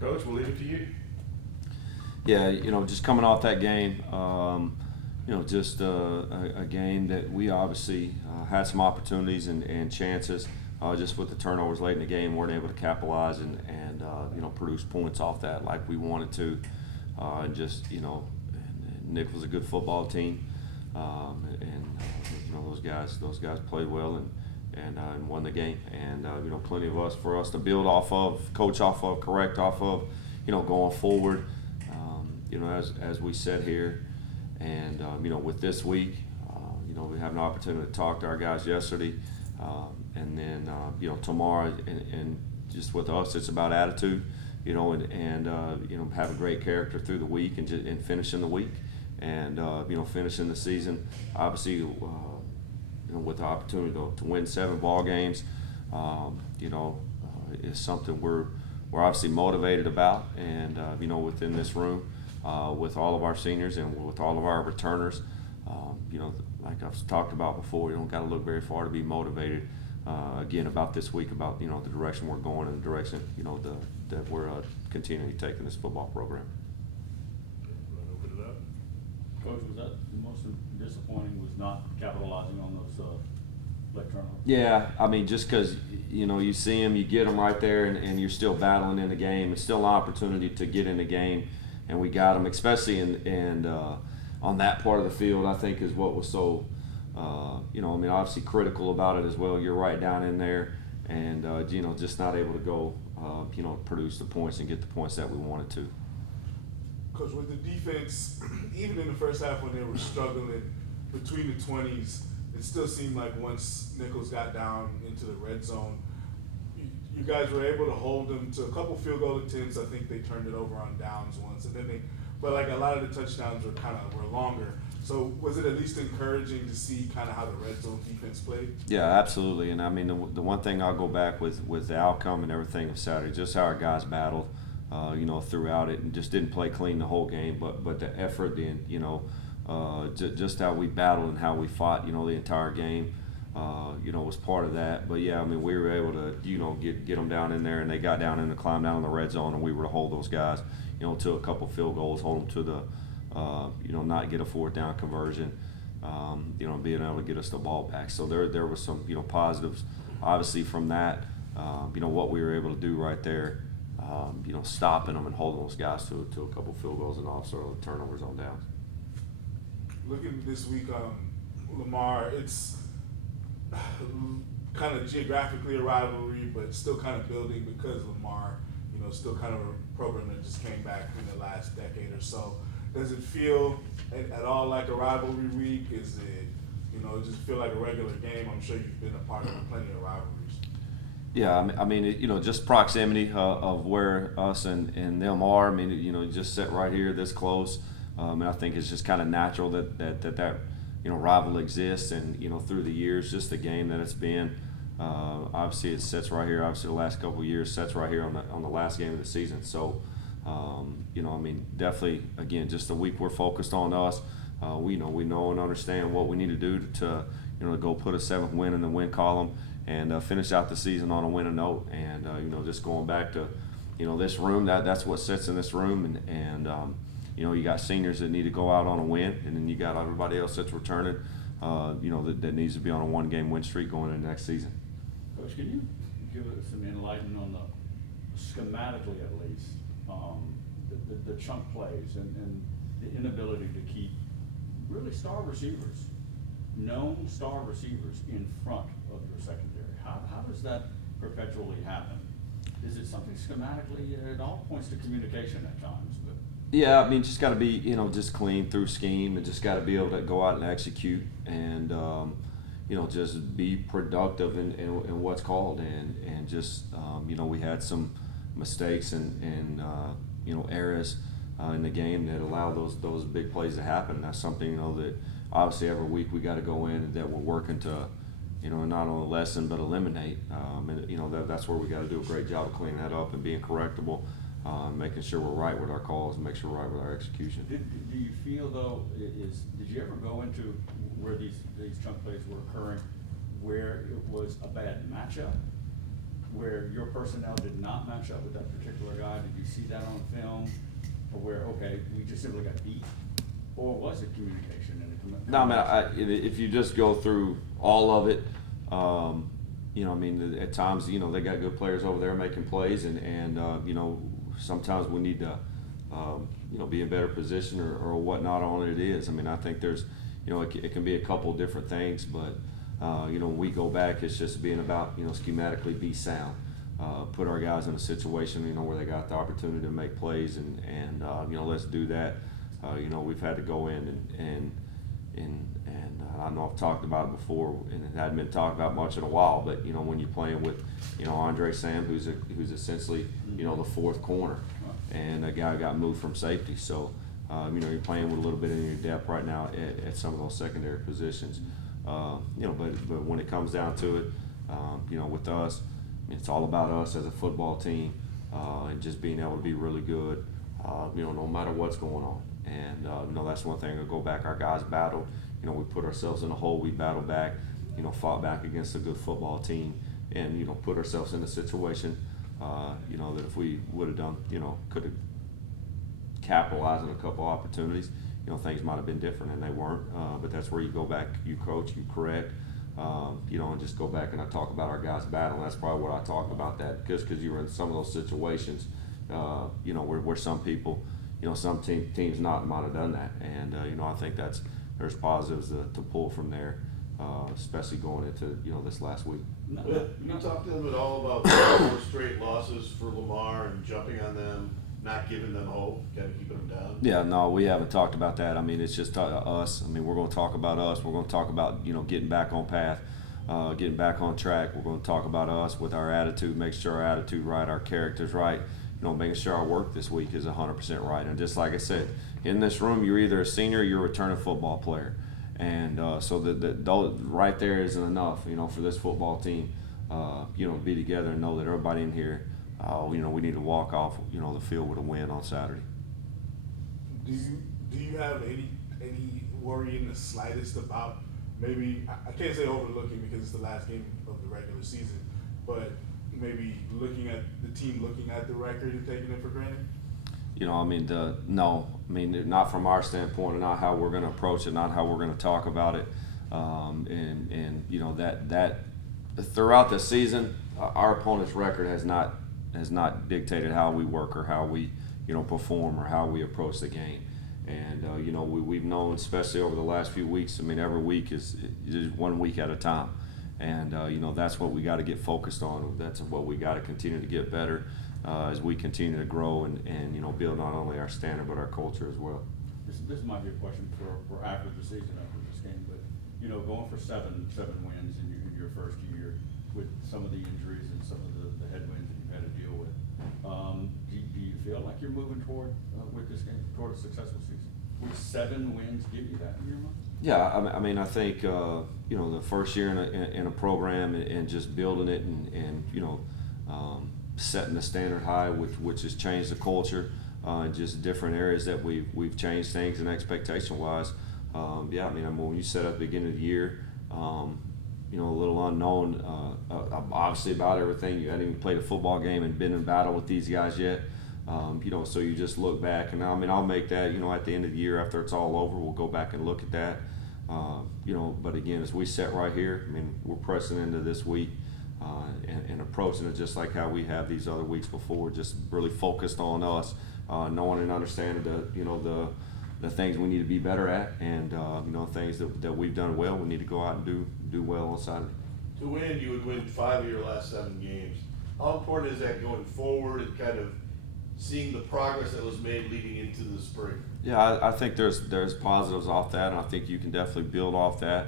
Coach, we'll leave it to you. Yeah, just coming off that game, just a game that we obviously had some opportunities and chances. Just with the turnovers late in the game, weren't able to capitalize and produce points off that like we wanted to. And just, Nick was a good football team, those guys played well and won the game. And plenty of for us to build off of, coach off of, correct off of, going forward. As we sit here, and with this week, we have an opportunity to talk to our guys yesterday, and then tomorrow, and just with us, it's about attitude, and have a great character through the week and finishing the week, and finishing the season, obviously, with the opportunity to win 7 ball games, is something we're obviously motivated about, and within this room. With all of our seniors and with all of our returners, like I've talked about before, you don't got to look very far to be motivated. Again, about this week, about the direction we're going and the direction that we're continually taking this football program. Open it up. Coach, was that the most disappointing? Was not capitalizing on those late turnovers? Yeah, I mean, just because you see them, you get them right there, and you're still battling in the game. It's still an opportunity to get in the game. And we got them, especially on that part of the field. I think is what was so, obviously critical about it as well. You're right down in there, and just not able to go, produce the points and get the points that we wanted to. Coach, with the defense, even in the first half when they were struggling between the 20s, it still seemed like once Nichols got down into the red zone, you guys were able to hold them to a couple field goal attempts. I think they turned it over on downs once, and then but like a lot of the touchdowns were longer. So was it at least encouraging to see kind of how the red zone defense played? Yeah, absolutely. And I mean, the one thing I'll go back with the outcome and everything of Saturday, just how our guys battled, throughout it, and just didn't play clean the whole game, but the effort, just how we battled and how we fought, the entire game. Was part of that. But yeah, I mean, we were able to, get them down in there, and they got down in the climb down in the red zone, and we were to hold those guys, to a couple field goals, hold them to the, not get a 4th down conversion, being able to get us the ball back. So there was some, positives, obviously from that, what we were able to do right there, stopping them and holding those guys to a couple field goals and also turnovers on downs. Looking this week, Lamar, it's kind of geographically a rivalry, but still kind of building because Lamar, still kind of a program that just came back in the last decade or so. Does it feel at all like a rivalry week? Is it, just feel like a regular game? I'm sure you've been a part of plenty of rivalries. Yeah, I mean, just proximity of where us and them are. I mean, just sit right here, this close. And I think it's just kind of natural that rival exists, and through the years, just the game that it's been. Obviously, it sits right here. Obviously, the last couple of years sits right here on the last game of the season. So, definitely, again, just the week we're focused on us. We know and understand what we need to do to go put a 7th win in the win column and finish out the season on a winning note. And just going back to this room, that's what sits in this room, and you got seniors that need to go out on a win, and then you got everybody else that's returning, that needs to be on a 1-game win streak going into next season. Coach, can you give us some enlightenment on schematically at least, the chunk plays and the inability to keep really known star receivers in front of your secondary? How does that perpetually happen? Is it something schematically? It all points to communication at times, but. Yeah, I mean, just got to be, just clean through scheme, and just got to be able to go out and execute, and just be productive in what's called, and just we had some mistakes and errors in the game that allow those big plays to happen. That's something that obviously every week we got to go in and that we're working to not only lessen but eliminate. And that's where we got to do a great job of cleaning that up and being correctable. Making sure we're right with our calls and make sure we're right with our execution. Do you feel though, did you ever go into where these chunk plays were occurring where it was a bad matchup where your personnel did not match up with that particular guy? Did you see that on film? Or where, okay, we just simply got beat? Or was it communication and a No, I mean, if you just go through all of it, you know, I mean, at times, you know, they got good players over there making plays, and you know, sometimes we need to, you know, be in better position or whatnot on it is. I mean, I think there's, you know, it can be a couple of different things, but, you know, when we go back, it's just being about, you know, schematically be sound. Put our guys in a situation, you know, where they got the opportunity to make plays, and you know, let's do that. You know, we've had to go in and I know I've talked about it before, and it hadn't been talked about much in a while. But you know, when you're playing with, you know, Andre Sam, who's essentially, you know, the fourth corner, and a guy got moved from safety, so you know, you're playing with a little bit of your depth right now at some of those secondary positions. You know, but when it comes down to it, you know, with us, I mean, it's all about us as a football team, and just being able to be really good, you know, no matter what's going on. And you know, that's one thing. I'll go back. Our guys battled. You know, we put ourselves in a hole. We battled back. You know, fought back against a good football team, and you know, put ourselves in a situation. You know, that if we would have done, you know, could have capitalized on a couple opportunities, you know, things might have been different, and they weren't. But that's where you go back. You coach. You correct. You know, and just go back and I talk about our guys battling. That's probably what I talked about that because you were in some of those situations. You know, where some people, you know, some teams might have done that, and you know, I think there's positives to pull from there, especially going into, you know, this last week. You talked to them at all about 4 straight losses for Lamar and jumping on them, not giving them hope, kind of keeping them down? Yeah, no, we haven't talked about that. I mean, it's just us. I mean, we're going to talk about us. We're going to talk about, you know, getting back on path, getting back on track. We're going to talk about us with our attitude, make sure our attitude right, our character's right. You know, making sure our work this week is 100% right. And just like I said, in this room, you're either a senior or you're a returning football player. And so those right there isn't enough, you know, for this football team, you know, to be together and know that everybody in here, you know, we need to walk off, you know, the field with a win on Saturday. Do you have any worry in the slightest about maybe, I can't say overlooking because it's the last game of the regular season, but maybe looking at the team, looking at the record and taking it for granted? You know, I mean, no. I mean, not from our standpoint, and not how we're going to approach it, not how we're going to talk about it. And you know, that throughout the season, our opponent's record has not dictated how we work or how we, you know, perform or how we approach the game. And you know, we've known, especially over the last few weeks. I mean, every week is 1 week at a time. And you know, that's what we got to get focused on. That's what we got to continue to get better as we continue to grow and you know, build not only our standard but our culture as well. This might be a question for after the season, after this game, but you know, going for seven wins in your first year with some of the injuries and some of the headwinds that you've had to deal with, do you feel like you're moving toward with this game toward a successful season? Would 7 wins give you that in your mind? Yeah, I mean, I think you know, the first year in a program and just building it and you know, setting the standard high, which has changed the culture, just different areas that we've changed things and expectation wise. Yeah, I mean, when you set up the beginning of the year, you know, a little unknown, obviously about everything. You hadn't even played a football game and been in battle with these guys yet. You know, so you just look back, and I mean, I'll make that, you know, at the end of the year after it's all over, we'll go back and look at that. You know, but again, as we sit right here, I mean, we're pressing into this week and approaching it just like how we have these other weeks before, just really focused on us, knowing and understanding the things we need to be better at, and you know, things that we've done well, we need to go out and do well on Saturday. To win, you would win 5 of your last 7 games. How important is that going forward and kind of seeing the progress that was made leading into the spring? Yeah, I think there's positives off that, and I think you can definitely build off that.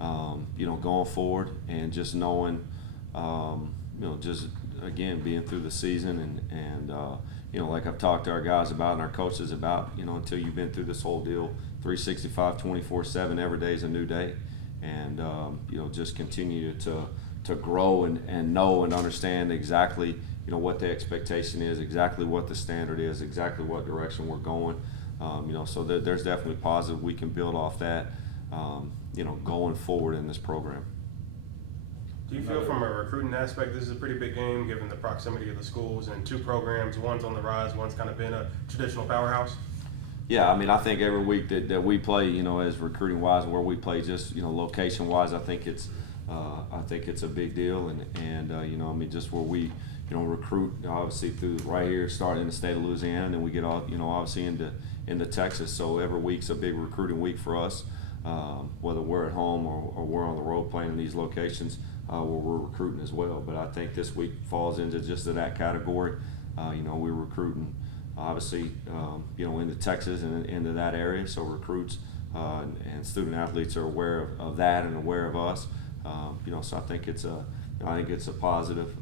You know, going forward and just knowing, you know, just again being through the season and you know, like I've talked to our guys about and our coaches about, you know, until you've been through this whole deal, 365, 24/7, every day is a new day, and you know, just continue to grow and know and understand exactly, you know, what the expectation is, exactly what the standard is, exactly what direction we're going. You know, so there's definitely positive we can build off that, you know, going forward in this program. Do you feel from a recruiting aspect, this is a pretty big game given the proximity of the schools and two programs, one's on the rise, one's kind of been a traditional powerhouse? Yeah, I mean, I think every week that we play, you know, as recruiting wise, where we play, just you know, location wise, I think it's a big deal, and you know, I mean, just where we, you know, recruit obviously through right here, starting in the state of Louisiana, and then we get all, you know, obviously into Texas. So every week's a big recruiting week for us, whether we're at home or we're on the road playing in these locations where we're recruiting as well. But I think this week falls into just that category. You know, we're recruiting. Obviously, you know, into Texas and into that area, so recruits and student athletes are aware of that and aware of us. You know, so I think it's a positive.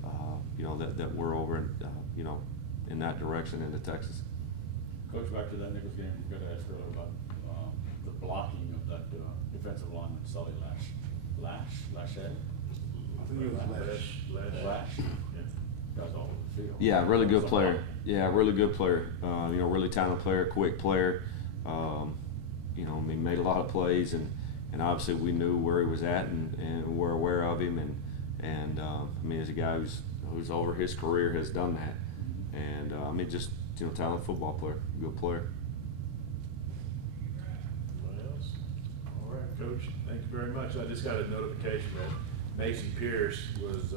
You know, that we're over in, you know, in that direction into Texas. Coach, back to that Nichols game, we've got to ask earlier about the blocking of that defensive lineman, Sully Lashad. I think it was Lash. That's all over the field. Yeah, really good player. Yeah, really good player. You know, really talented player, quick player. You know, I mean, made a lot of plays, and obviously we knew where he was at, and we're aware of him, and I mean, as a guy who's over his career has done that, and I mean, just you know, talented football player, good player. Anybody else? All right, Coach, thank you very much. I just got a notification that Mason Pierce was